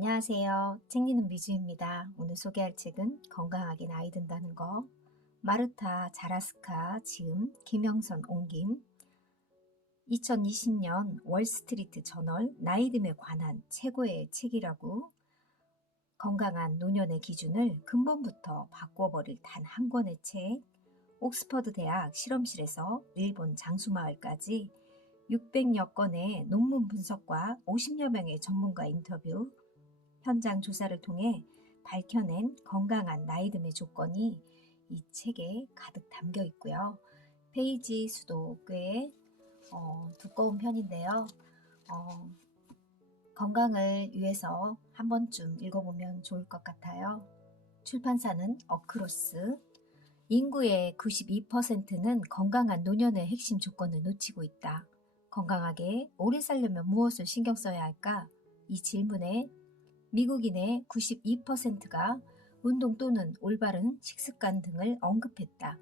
안녕하세요. 책 읽는 미주입니다. 오늘 소개할 책은 건강하게 나이 든다는 거. 마르타 자라스카 지음, 김영선 옮김. 2020년 월스트리트 저널 나이듦에 관한 최고의 책이라고. 건강한 노년의 기준을 근본부터 바꿔버릴 단 한 권의 책. 옥스퍼드 대학 실험실에서 일본 장수마을까지 600여 건의 논문 분석과 50여 명의 전문가 인터뷰, 현장 조사를 통해 밝혀낸 건강한 나이듦의 조건이 이 책에 가득 담겨 있고요. 페이지 수도 꽤 두꺼운 편인데요. 건강을 위해서 한 번쯤 읽어보면 좋을 것 같아요. 출판사는 어크로스. 인구의 92%는 건강한 노년의 핵심 조건을 놓치고 있다. 건강하게 오래 살려면 무엇을 신경 써야 할까? 이 질문에 미국인의 92%가 운동 또는 올바른 식습관 등을 언급했다.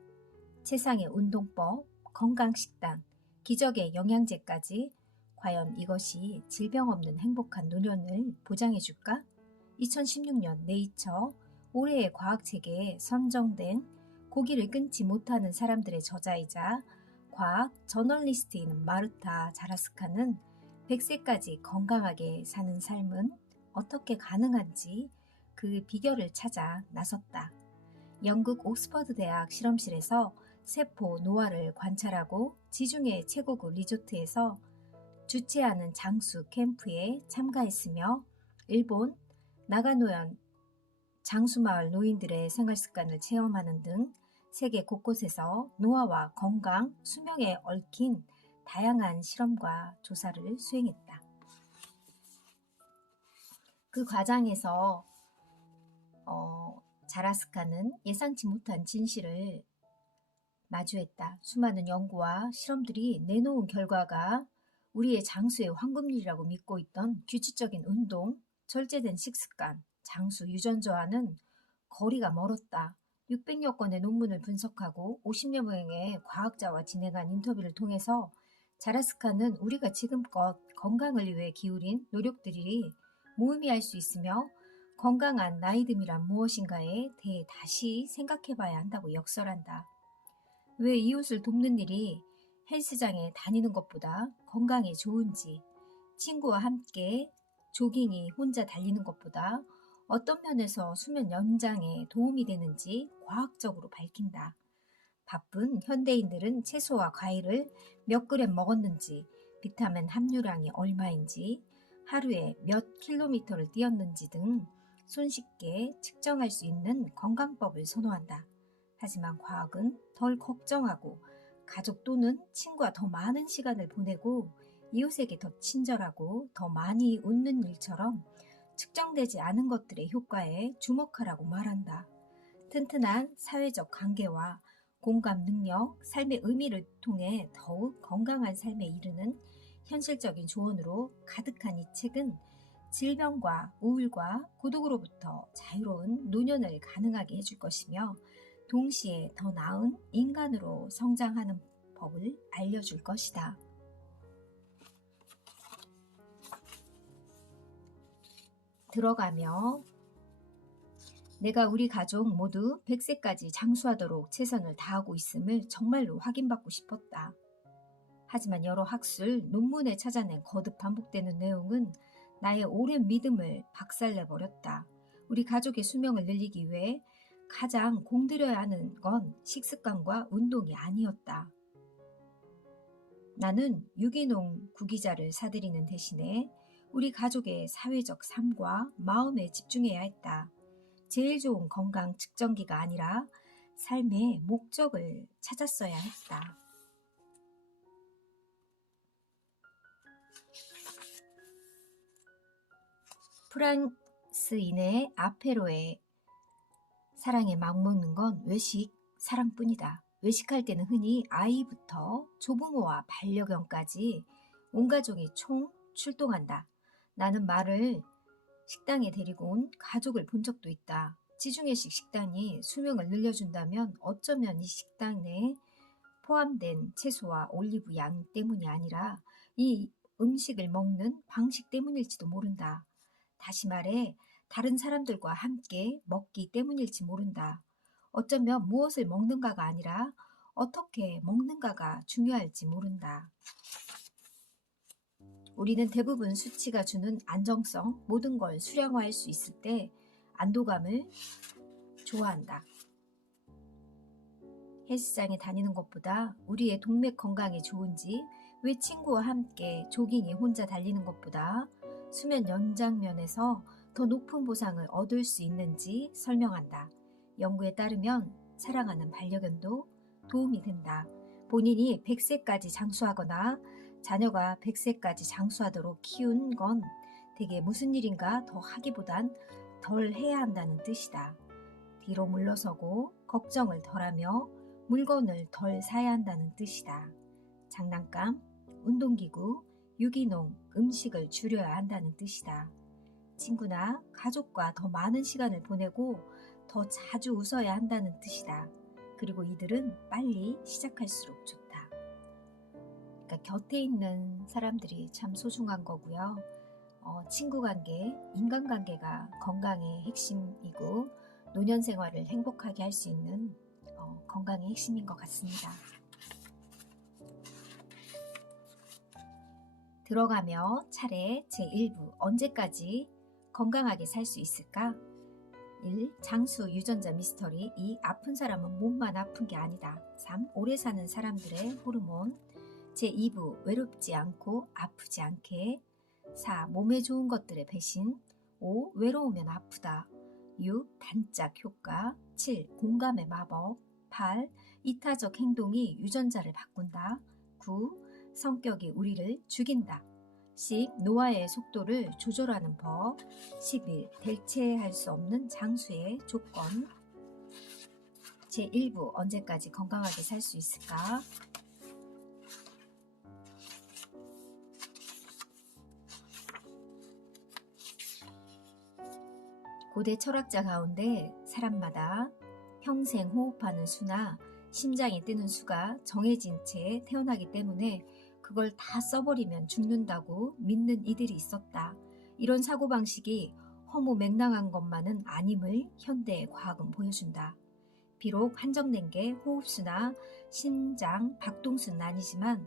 최상의 운동법, 건강식단, 기적의 영양제까지 과연 이것이 질병 없는 행복한 노년을 보장해줄까? 2016년 네이처 올해의 과학책에 선정된 고기를 끊지 못하는 사람들의 저자이자 과학 저널리스트인 마르타 자라스카는 100세까지 건강하게 사는 삶은 어떻게 가능한지 그 비결을 찾아 나섰다. 영국 옥스퍼드 대학 실험실에서 세포 노화를 관찰하고 지중해 최고급 리조트에서 주최하는 장수 캠프에 참가했으며 일본 나가노현 장수마을 노인들의 생활습관을 체험하는 등 세계 곳곳에서 노화와 건강, 수명에 얽힌 다양한 실험과 조사를 수행했다. 그 과정에서 자라스카는 예상치 못한 진실을 마주했다. 수많은 연구와 실험들이 내놓은 결과가 우리의 장수의 황금률이라고 믿고 있던 규칙적인 운동, 절제된 식습관, 장수 유전자와는 거리가 멀었다. 600여 건의 논문을 분석하고 50여 명의 과학자와 진행한 인터뷰를 통해서 자라스카는 우리가 지금껏 건강을 위해 기울인 노력들이 무의미할 수 있으며 건강한 나이듦이란 무엇인가에 대해 다시 생각해봐야 한다고 역설한다. 왜 이웃을 돕는 일이 헬스장에 다니는 것보다 건강에 좋은지, 친구와 함께 조깅이 혼자 달리는 것보다 어떤 면에서 수면 연장에 도움이 되는지 과학적으로 밝힌다. 바쁜 현대인들은 채소와 과일을 몇 그램 먹었는지, 비타민 함유량이 얼마인지, 하루에 몇 킬로미터를 뛰었는지 등 손쉽게 측정할 수 있는 건강법을 선호한다. 하지만 과학은 덜 걱정하고 가족 또는 친구와 더 많은 시간을 보내고 이웃에게 더 친절하고 더 많이 웃는 일처럼 측정되지 않은 것들의 효과에 주목하라고 말한다. 튼튼한 사회적 관계와 공감 능력, 삶의 의미를 통해 더욱 건강한 삶에 이르는 현실적인 조언으로 가득한 이 책은 질병과 우울과孤独으로부터 자유로운 노년을 가능하게 해줄 것이며 동시에 더 나은 인간으로 성장하는 법을 알려줄 것이다. 들어가며 내가 우리 가족 모두 100세까지 장수하도록 최선을 다하고 있음을 정말로 확인받고 싶었다. 하지만 여러 학술, 논문에 찾아낸 거듭 반복되는 내용은 나의 오랜 믿음을 박살내버렸다. 우리 가족의 수명을 늘리기 위해 가장 공들여야 하는 건 식습관과 운동이 아니었다. 나는 유기농 구기자를 사들이는 대신에 우리 가족의 사회적 삶과 마음에 집중해야 했다. 제일 좋은 건강 측정기가 아니라 삶의 목적을 찾았어야 했다. 프랑스인의 아페로에 사랑에 막먹는 건 외식, 사랑뿐이다. 외식할 때는 흔히 아이부터 조부모와 반려견까지 온 가족이 총 출동한다. 나는 말을 식당에 데리고 온 가족을 본 적도 있다. 지중해식 식단이 수명을 늘려준다면 어쩌면 이 식당 내에 포함된 채소와 올리브 양 때문이 아니라 이 음식을 먹는 방식 때문일지도 모른다. 다시 말해 다른 사람들과 함께 먹기 때문일지 모른다. 어쩌면 무엇을 먹는가가 아니라 어떻게 먹는가가 중요할지 모른다. 우리는 대부분 수치가 주는 안정성, 모든 걸 수량화할 수 있을 때 안도감을 좋아한다. 헬스장에 다니는 것보다 우리의 동맥 건강에 좋은지, 왜 친구와 함께 조깅에 혼자 달리는 것보다 수면 연장면에서 더 높은 보상을 얻을 수 있는지 설명한다. 연구에 따르면 사랑하는 반려견도 도움이 된다. 본인이 100세까지 장수하거나 자녀가 100세까지 장수하도록 키운 건 대개 무슨 일인가 더 하기보단 덜 해야 한다는 뜻이다. 뒤로 물러서고 걱정을 덜하며 물건을 덜 사야 한다는 뜻이다. 장난감, 운동기구, 유기농, 음식을 줄여야 한다는 뜻이다. 친구나 가족과 더 많은 시간을 보내고 더 자주 웃어야 한다는 뜻이다. 그리고 이들은 빨리 시작할수록 좋다. 그러니까 곁에 있는 사람들이 참 소중한 거고요. 친구 관계, 인간관계가 건강의 핵심이고 노년 생활을 행복하게 할 수 있는 건강의 핵심인 것 같습니다. 들어가며 차례 제1부 언제까지 건강하게 살 수 있을까? 1. 장수 유전자 미스터리. 2. 아픈 사람은 몸만 아픈 게 아니다. 3. 오래 사는 사람들의 호르몬. 제2부 외롭지 않고 아프지 않게. 4. 몸에 좋은 것들의 배신. 5. 외로우면 아프다. 6. 단짝 효과. 7. 공감의 마법. 8. 이타적 행동이 유전자를 바꾼다. 9. 성격이 우리를 죽인다. 10. 노화의 속도를 조절하는 법. 11. 대체할 수 없는 장수의 조건. 제1부 언제까지 건강하게 살 수 있을까? 고대 철학자 가운데 사람마다 평생 호흡하는 수나 심장이 뛰는 수가 정해진 채 태어나기 때문에 그걸 다 써버리면 죽는다고 믿는 이들이 있었다. 이런 사고방식이 허무맹랑한 것만은 아님을 현대의 과학은 보여준다. 비록 한정된 게 호흡수나 심장, 박동수는 아니지만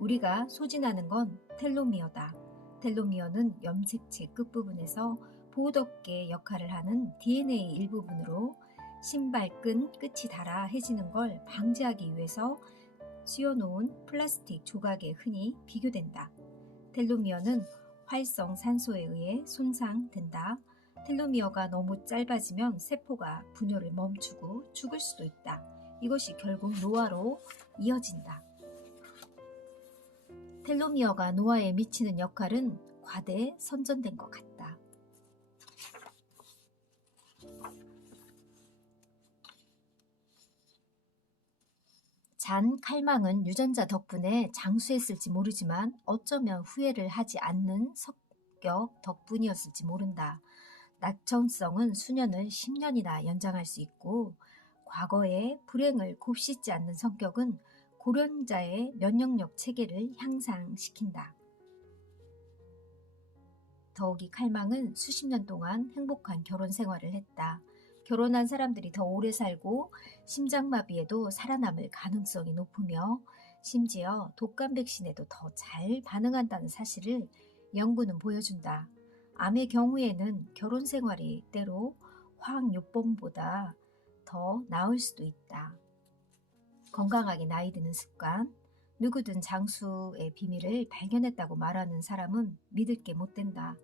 우리가 소진하는 건 텔로미어다. 텔로미어는 염색체 끝부분에서 보호덮개 역할을 하는 DNA 일부분으로 신발끈 끝이 닳아 해지는 걸 방지하기 위해서 씌워놓은 플라스틱 조각에 흔히 비교된다. 텔로미어는 활성 산소에 의해 손상된다. 텔로미어가 너무 짧아지면 세포가 분열을 멈추고 죽을 수도 있다. 이것이 결국 노화로 이어진다. 텔로미어가 노화에 미치는 역할은 과대 선전된 것 같다. 잔 칼망은 유전자 덕분에 장수했을지 모르지만 어쩌면 후회를 하지 않는 성격 덕분이었을지 모른다. 낙천성은 수년을 10년이나 연장할 수 있고 과거의 불행을 곱씹지 않는 성격은 고령자의 면역력 체계를 향상시킨다. 더욱이 칼망은 수십 년 동안 행복한 결혼 생활을 했다. 결혼한 사람들이 더 오래 살고 심장마비에도 살아남을 가능성이 높으며 심지어 독감 백신에도 더 잘 반응한다는 사실을 연구는 보여준다. 암의 경우에는 결혼 생활이 때로 화학요법보다 더 나을 수도 있다. 건강하게 나이 드는 습관, 누구든 장수의 비밀을 발견했다고 말하는 사람은 믿을 게 못 된다.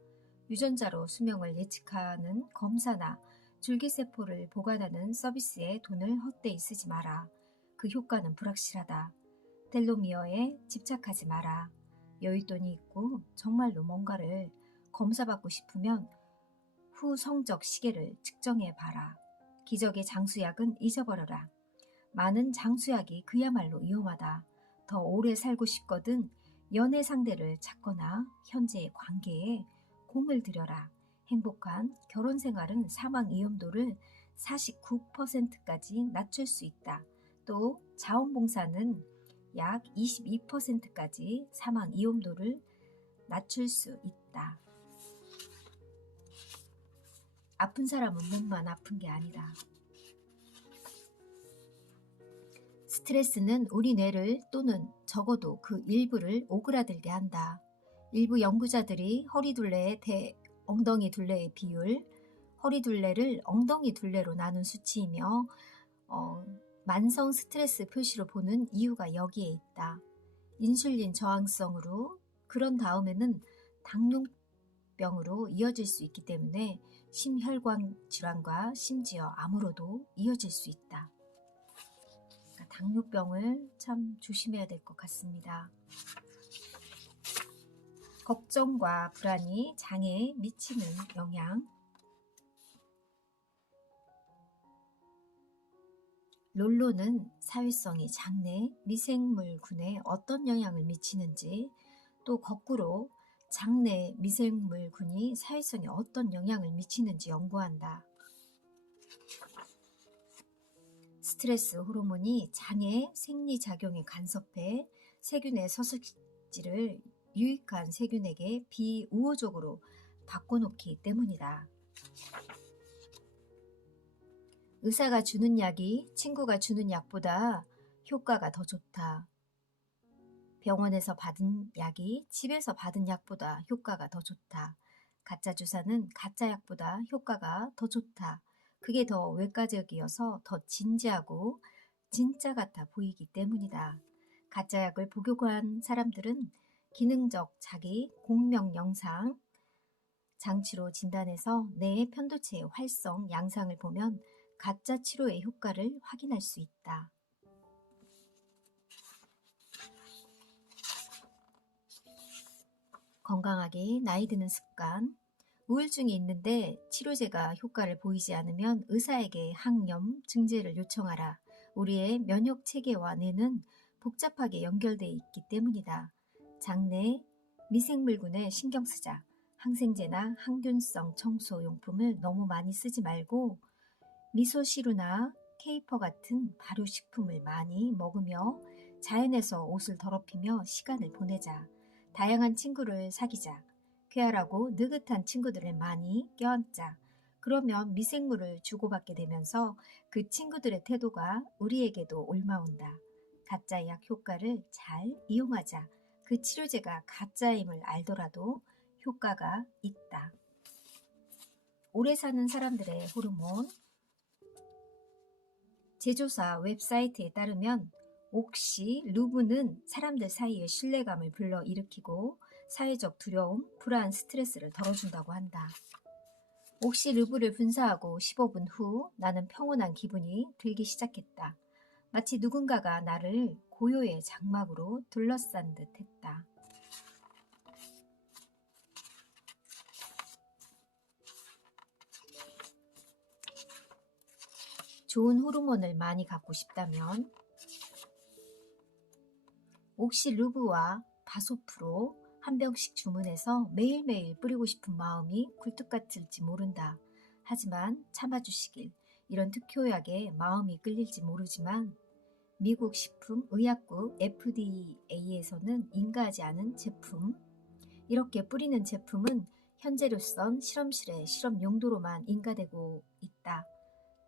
유전자로 수명을 예측하는 검사나 줄기세포를 보관하는 서비스에 돈을 헛되이 쓰지 마라. 그 효과는 불확실하다. 텔로미어에 집착하지 마라. 여윳돈이 있고 정말로 뭔가를 검사받고 싶으면 후 성적 시계를 측정해 봐라. 기적의 장수약은 잊어버려라. 많은 장수약이 그야말로 위험하다. 더 오래 살고 싶거든 연애 상대를 찾거나 현재의 관계에 공을 들여라. 행복한 결혼 생활은 사망 위험도를 49%까지 낮출 수 있다. 또 자원봉사는 약 22%까지 사망 위험도를 낮출 수 있다. 아픈 사람은 몸만 아픈 게 아니다. 스트레스는 우리 뇌를 또는 적어도 그 일부를 오그라들게 한다. 일부 연구자들이 허리둘레의 엉덩이 둘레의 비율, 허리둘레를 엉덩이 둘레로 나눈 수치이며 만성 스트레스 표시로 보는 이유가 여기에 있다. 인슐린 저항성으로 그런 다음에는 당뇨병으로 이어질 수 있기 때문에 심혈관 질환과 심지어 암으로도 이어질 수 있다. 그러니까 당뇨병을 참 조심해야 될 것 같습니다. 걱정과 불안이 장애에 미치는 영향. 롤로는 사회성이 장내 미생물군에 어떤 영향을 미치는지, 또 거꾸로 장내 미생물군이 사회성에 어떤 영향을 미치는지 연구한다. 스트레스 호르몬이 장의 생리작용에 간섭해 세균의 서식지를 유익한 세균에게 비우호적으로 바꿔놓기 때문이다. 의사가 주는 약이 친구가 주는 약보다 효과가 더 좋다. 병원에서 받은 약이 집에서 받은 약보다 효과가 더 좋다. 가짜 주사는 가짜 약보다 효과가 더 좋다. 그게 더 외과적이어서 더 진지하고 진짜 같아 보이기 때문이다. 가짜 약을 복용한 사람들은 기능적 자기 공명 영상 장치로 진단해서 뇌의 편도체의 활성 양상을 보면 가짜 치료의 효과를 확인할 수 있다. 건강하게 나이 드는 습관. 우울증이 있는데 치료제가 효과를 보이지 않으면 의사에게 항염 증제를 요청하라. 우리의 면역 체계와 뇌는 복잡하게 연결되어 있기 때문이다. 장내 미생물군에 신경 쓰자. 항생제나 항균성 청소용품을 너무 많이 쓰지 말고 미소시루나 케이퍼 같은 발효식품을 많이 먹으며 자연에서 옷을 더럽히며 시간을 보내자. 다양한 친구를 사귀자. 쾌활하고 느긋한 친구들을 많이 껴안자. 그러면 미생물을 주고받게 되면서 그 친구들의 태도가 우리에게도 옮아온다. 가짜 약 효과를 잘 이용하자. 그 치료제가 가짜임을 알더라도 효과가 있다. 오래 사는 사람들의 호르몬. 제조사 웹사이트에 따르면 옥시루브는 사람들 사이에 신뢰감을 불러일으키고 사회적 두려움, 불안, 스트레스를 덜어준다고 한다. 옥시루브를 분사하고 15분 후 나는 평온한 기분이 들기 시작했다. 마치 누군가가 나를 고요의 장막으로 둘러싼 듯 했다. 좋은 호르몬을 많이 갖고 싶다면 옥시루브와 바소프로 한 병씩 주문해서 매일매일 뿌리고 싶은 마음이 굴뚝 같을지 모른다. 하지만 참아주시길. 이런 특효약에 마음이 끌릴지 모르지만 미국 식품의약국 FDA에서는 인가하지 않은 제품, 이렇게 뿌리는 제품은 현재로선 실험실에 실험 용도로만 인가되고 있다.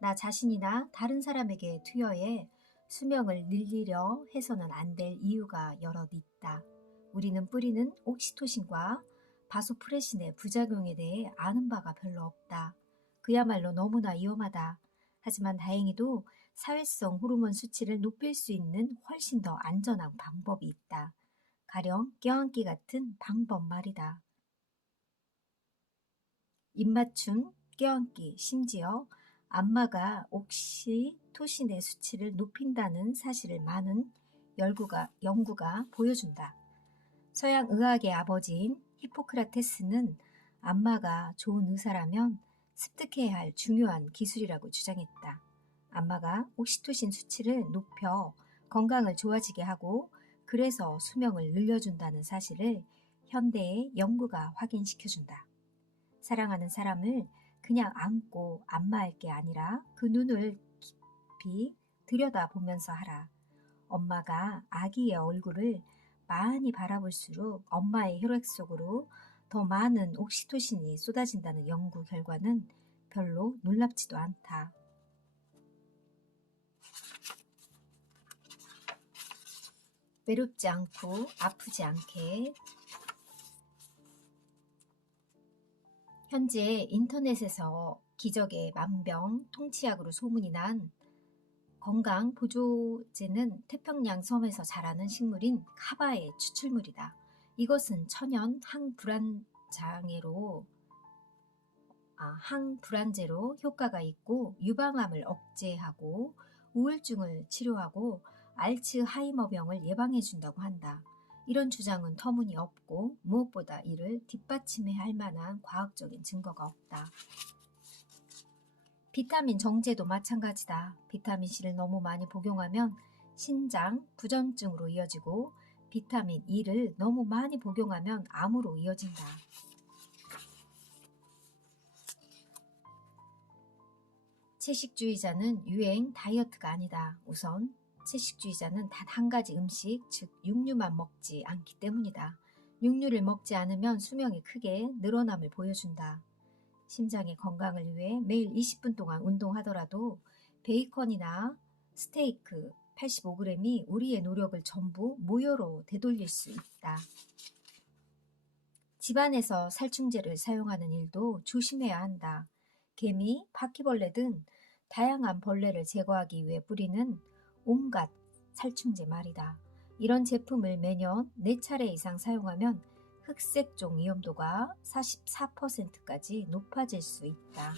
나 자신이나 다른 사람에게 투여해 수명을 늘리려 해서는 안 될 이유가 여럿 있다. 우리는 뿌리는 옥시토신과 바소프레신의 부작용에 대해 아는 바가 별로 없다. 그야말로 너무나 위험하다. 하지만 다행히도 사회성 호르몬 수치를 높일 수 있는 훨씬 더 안전한 방법이 있다. 가령 껴안기 같은 방법 말이다. 입맞춤, 껴안기, 심지어 안마가 옥시토신의 수치를 높인다는 사실을 많은 연구가 보여준다. 서양 의학의 아버지인 히포크라테스는 안마가 좋은 의사라면 습득해야 할 중요한 기술이라고 주장했다. 안마가 옥시토신 수치를 높여 건강을 좋아지게 하고 그래서 수명을 늘려준다는 사실을 현대의 연구가 확인시켜준다. 사랑하는 사람을 그냥 안고 안마할 게 아니라 그 눈을 깊이 들여다보면서 하라. 엄마가 아기의 얼굴을 많이 바라볼수록 엄마의 혈액 속으로 더 많은 옥시토신이 쏟아진다는 연구 결과는 별로 놀랍지도 않다. 외롭지 않고 아프지 않게. 현재 인터넷에서 기적의 만병 통치약으로 소문이 난 건강 보조제는 태평양 섬에서 자라는 식물인 카바의 추출물이다. 이것은 천연 항불안제로 효과가 있고 유방암을 억제하고 우울증을 치료하고 알츠하이머병을 예방해준다고 한다. 이런 주장은 터무니없고 무엇보다 이를 뒷받침해야 할 만한 과학적인 증거가 없다. 비타민 정제도 마찬가지다. 비타민C를 너무 많이 복용하면 신장 부전증으로 이어지고 비타민 E를 너무 많이 복용하면 암으로 이어진다. 채식주의자는 유행 다이어트가 아니다. 우선 채식주의자는 단 한 가지 음식, 즉 육류만 먹지 않기 때문이다. 육류를 먹지 않으면 수명이 크게 늘어남을 보여준다. 심장의 건강을 위해 매일 20분 동안 운동하더라도 베이컨이나 스테이크 85g이 우리의 노력을 전부 무효로 되돌릴 수 있다. 집안에서 살충제를 사용하는 일도 조심해야 한다. 개미, 바퀴벌레 등 다양한 벌레를 제거하기 위해 뿌리는 온갖 살충제 말이다. 이런 제품을 매년 4차례 이상 사용하면 흑색종 위험도가 44%까지 높아질 수 있다.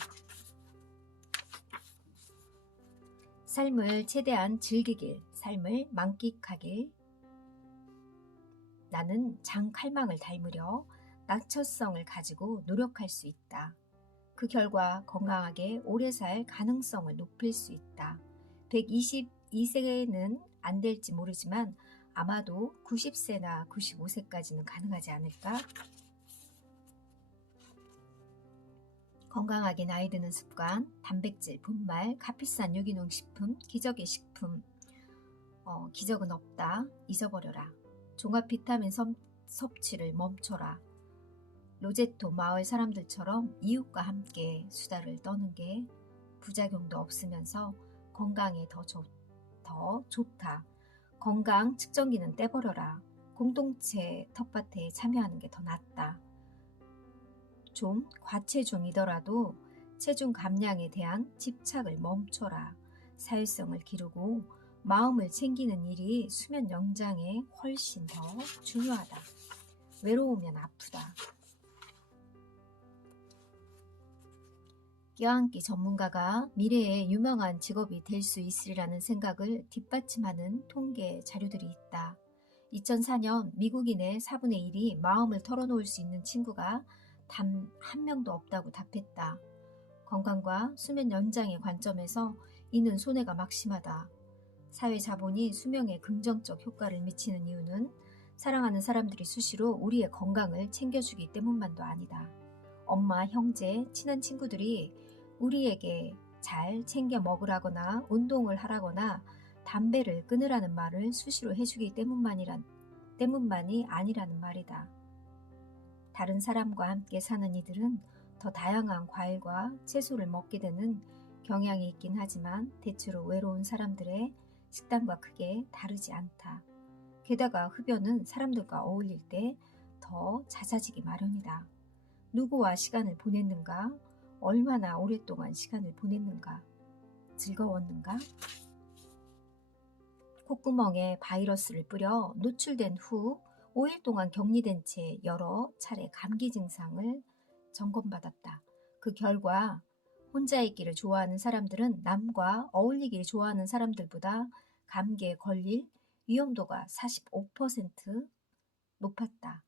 삶을 최대한 즐기길, 삶을 만끽하길. 나는 장칼망을 닮으려 낙천성을 가지고 노력할 수 있다. 그 결과 건강하게 오래 살 가능성을 높일 수 있다. 122세는 안 될지 모르지만 아마도 90세나 95세까지는 가능하지 않을까? 건강하게 나이 드는 습관, 단백질, 분말, 값비싼 유기농 식품, 기적의 식품. 기적은 없다. 잊어버려라. 종합 비타민 섭취를 멈춰라. 로제토 마을 사람들처럼 이웃과 함께 수다를 떠는 게 부작용도 없으면서 건강에 더 좋다. 건강 측정기는 떼버려라. 공동체 텃밭에 참여하는 게 더 낫다. 좀 과체중이더라도 체중 감량에 대한 집착을 멈춰라. 사회성을 기르고 마음을 챙기는 일이 수면 연장에 훨씬 더 중요하다. 외로우면 아프다. 껴안기 전문가가 미래의 유명한 직업이 될 수 있으리라는 생각을 뒷받침하는 통계 자료들이 있다. 2004년 미국인의 4분의 1이 마음을 털어놓을 수 있는 친구가 단 한 명도 없다고 답했다. 건강과 수면 연장의 관점에서 이는 손해가 막심하다. 사회 자본이 수명에 긍정적 효과를 미치는 이유는 사랑하는 사람들이 수시로 우리의 건강을 챙겨주기 때문만도 아니다. 엄마, 형제, 친한 친구들이 우리에게 잘 챙겨 먹으라거나 운동을 하라거나 담배를 끊으라는 말을 수시로 해주기 때문만이 아니라는 말이다. 다른 사람과 함께 사는 이들은 더 다양한 과일과 채소를 먹게 되는 경향이 있긴 하지만 대체로 외로운 사람들의 식단과 크게 다르지 않다. 게다가 흡연은 사람들과 어울릴 때 더 잦아지기 마련이다. 누구와 시간을 보냈는가? 얼마나 오랫동안 시간을 보냈는가? 즐거웠는가? 콧구멍에 바이러스를 뿌려 노출된 후 5일 동안 격리된 채 여러 차례 감기 증상을 점검받았다. 그 결과 혼자 있기를 좋아하는 사람들은 남과 어울리기를 좋아하는 사람들보다 감기에 걸릴 위험도가 45% 높았다.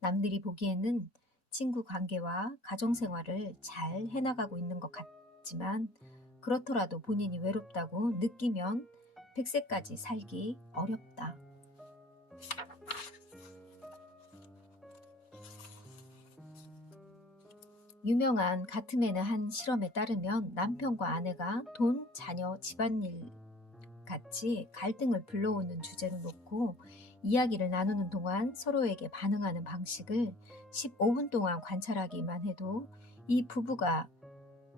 남들이 보기에는 친구 관계와 가정생활을 잘 해나가고 있는 것 같지만 그렇더라도 본인이 외롭다고 느끼면 100세까지 살기 어렵다. 유명한 가트맨의 한 실험에 따르면 남편과 아내가 돈, 자녀, 집안일 같이 갈등을 불러오는 주제로 놓고 이야기를 나누는 동안 서로에게 반응하는 방식을 15분 동안 관찰하기만 해도 이 부부가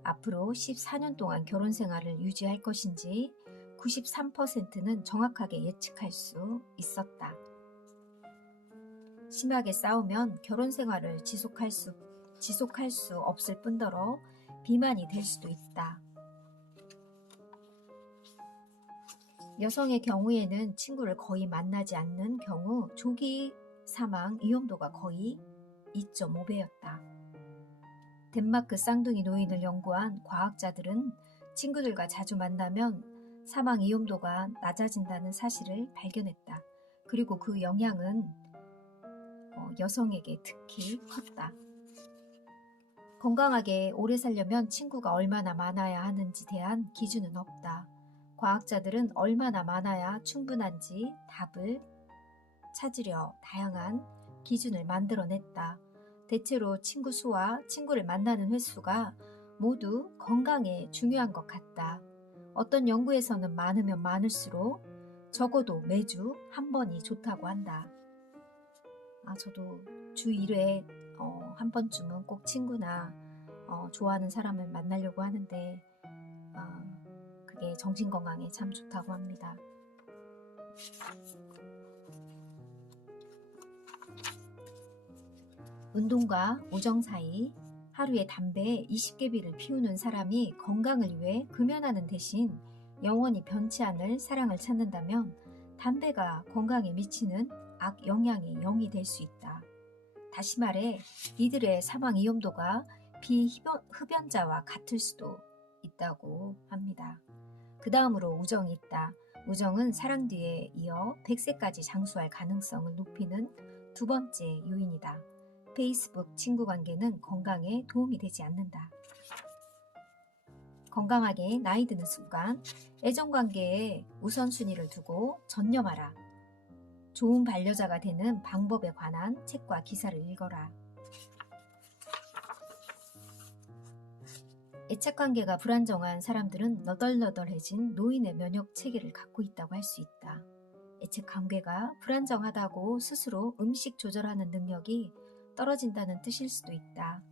앞으로 14년 동안 결혼 생활을 유지할 것인지 93%는 정확하게 예측할 수 있었다. 심하게 싸우면 결혼 생활을 지속할 수 없을 뿐더러 비만이 될 수도 있다. 여성의 경우에는 친구를 거의 만나지 않는 경우 조기 사망 위험도가 거의 2.5배였다. 덴마크 쌍둥이 노인을 연구한 과학자들은 친구들과 자주 만나면 사망 위험도가 낮아진다는 사실을 발견했다. 그리고 그 영향은 여성에게 특히 컸다. 건강하게 오래 살려면 친구가 얼마나 많아야 하는지 대한 기준은 없다. 과학자들은 얼마나 많아야 충분한지 답을 찾으려 다양한 기준을 만들어냈다. 대체로 친구 수와 친구를 만나는 횟수가 모두 건강에 중요한 것 같다. 어떤 연구에서는 많으면 많을수록 적어도 매주 한 번이 좋다고 한다. 저도 주 1회 한 번쯤은 꼭 친구나 좋아하는 사람을 만나려고 하는데 그게 정신건강에 참 좋다고 합니다. 운동과 우정 사이 하루에 담배 20개비를 피우는 사람이 건강을 위해 금연하는 대신 영원히 변치 않을 사랑을 찾는다면 담배가 건강에 미치는 악영향이 0이 될 수 있다. 다시 말해 이들의 사망 위험도가 비흡연자와 같을 수도 있다고 합니다. 그 다음으로 우정이 있다. 우정은 사랑 뒤에 이어 100세까지 장수할 가능성을 높이는 두 번째 요인이다. 페이스북 친구 관계는 건강에 도움이 되지 않는다. 건강하게 나이 드는 습관, 애정 관계에 우선순위를 두고 전념하라. 좋은 반려자가 되는 방법에 관한 책과 기사를 읽어라. 애착관계가 불안정한 사람들은 너덜너덜해진 노인의 면역 체계를 갖고 있다고 할 수 있다. 애착관계가 불안정하다고 스스로 음식 조절하는 능력이 떨어진다는 뜻일 수도 있다.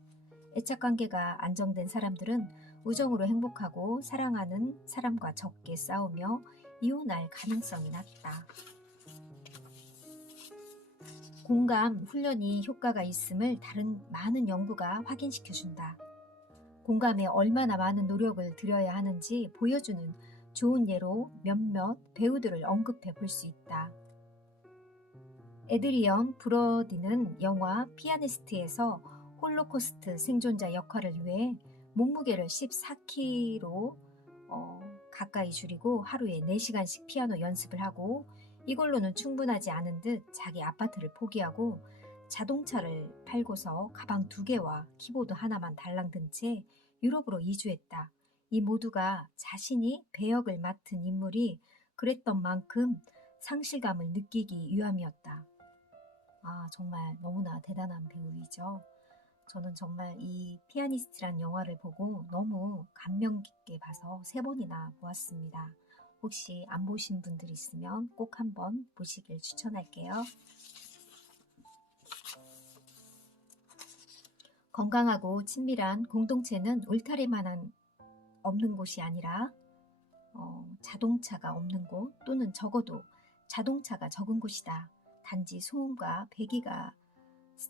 애착관계가 안정된 사람들은 우정으로 행복하고 사랑하는 사람과 적게 싸우며 이혼할 가능성이 낮다. 공감 훈련이 효과가 있음을 다른 많은 연구가 확인시켜준다. 공감에 얼마나 많은 노력을 들여야 하는지 보여주는 좋은 예로 몇몇 배우들을 언급해 볼 수 있다. 에드리언 브로디는 영화 피아니스트에서 홀로코스트 생존자 역할을 위해 몸무게를 14kg 가까이 줄이고 하루에 4시간씩 피아노 연습을 하고 이걸로는 충분하지 않은 듯 자기 아파트를 포기하고 자동차를 팔고서 가방 2개와 키보드 하나만 달랑 든 채 유럽으로 이주했다. 이 모두가 자신이 배역을 맡은 인물이 그랬던 만큼 상실감을 느끼기 위함이었다. 정말 너무나 대단한 배우이죠. 저는 정말 이 피아니스트란 영화를 보고 너무 감명 깊게 봐서 3번이나 보았습니다. 혹시 안 보신 분들 있으면 꼭 한번 보시길 추천할게요. 건강하고 친밀한 공동체는 울타리만한 없는 곳이 아니라 자동차가 없는 곳 또는 적어도 자동차가 적은 곳이다. 단지 소음과 배기가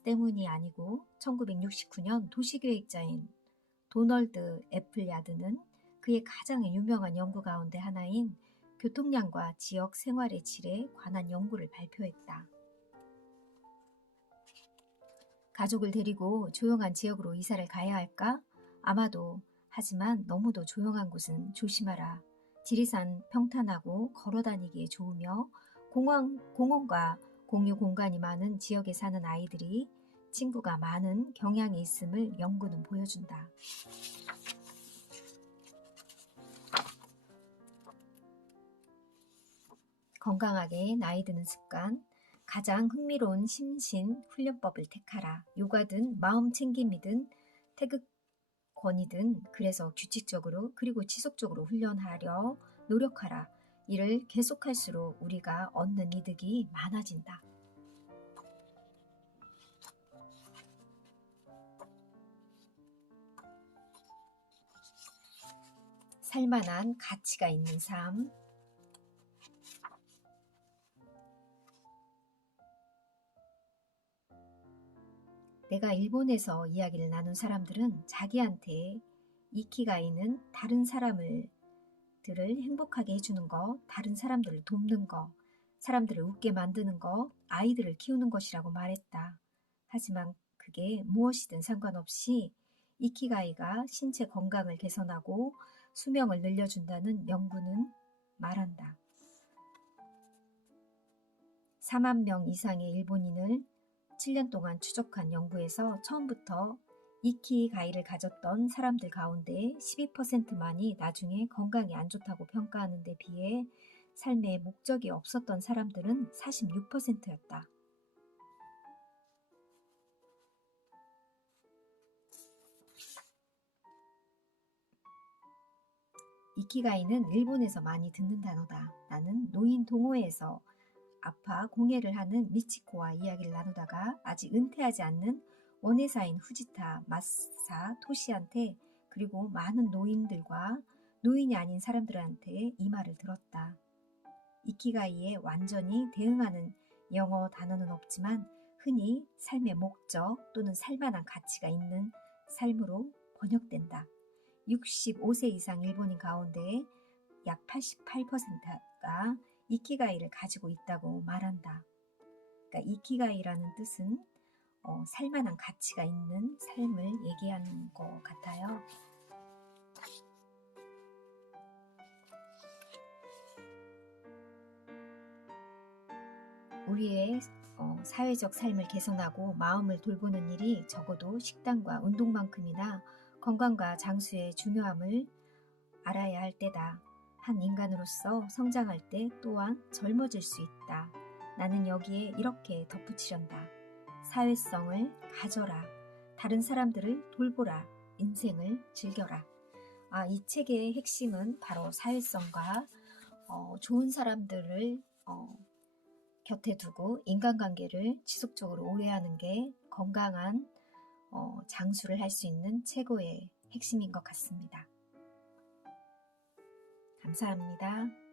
때문이 아니고 1969년 도시계획자인 도널드 애플야드는 그의 가장 유명한 연구 가운데 하나인 교통량과 지역 생활의 질에 관한 연구를 발표했다. 가족을 데리고 조용한 지역으로 이사를 가야 할까? 아마도. 하지만 너무도 조용한 곳은 조심하라. 지리산 평탄하고 걸어다니기에 좋으며 공원과 공유 공간이 많은 지역에 사는 아이들이 친구가 많은 경향이 있음을 연구는 보여준다. 건강하게 나이 드는 습관, 가장 흥미로운 심신 훈련법을 택하라. 요가든 마음 챙김이든 태극권이든 그래서 규칙적으로 그리고 지속적으로 훈련하려 노력하라. 이를 계속할수록 우리가 얻는 이득이 많아진다. 살만한 가치가 있는 삶. 내가 일본에서 이야기를 나눈 사람들은 자기한테 이키가이는 다른 사람들을 행복하게 해주는 거, 다른 사람들을 돕는 거, 사람들을 웃게 만드는 거, 아이들을 키우는 것이라고 말했다. 하지만 그게 무엇이든 상관없이 이키가이가 신체 건강을 개선하고 수명을 늘려준다는 연구는 말한다. 4만 명 이상의 일본인을 7년 동안 추적한 연구에서 처음부터 이키가이를 가졌던 사람들 가운데 12%만이 나중에 건강이 안 좋다고 평가하는 데 비해 삶에 목적이 없었던 사람들은 46%였다. 이키가이는 일본에서 많이 듣는 단어다. 나는 노인 동호회에서 아파 공예를 하는 미치코와 이야기를 나누다가 아직 은퇴하지 않는 원회사인 후지타 마사 토시한테 그리고 많은 노인들과 노인이 아닌 사람들한테 이 말을 들었다. 이키가이에 완전히 대응하는 영어 단어는 없지만 흔히 삶의 목적 또는 살만한 가치가 있는 삶으로 번역된다. 65세 이상 일본인 가운데 약 88%가 이키가이를 가지고 있다고 말한다. 그러니까 이키가이라는 뜻은 살만한 가치가 있는 삶을 얘기하는 것 같아요. 우리의 사회적 삶을 개선하고 마음을 돌보는 일이 적어도 식단과 운동만큼이나 건강과 장수의 중요함을 알아야 할 때다. 한 인간으로서 성장할 때 또한 젊어질 수 있다. 나는 여기에 이렇게 덧붙이련다. 사회성을 가져라. 다른 사람들을 돌보라. 인생을 즐겨라. 이 책의 핵심은 바로 사회성과 좋은 사람들을 곁에 두고 인간관계를 지속적으로 오래 하는 게 건강한 장수를 할 수 있는 최고의 핵심인 것 같습니다. 감사합니다.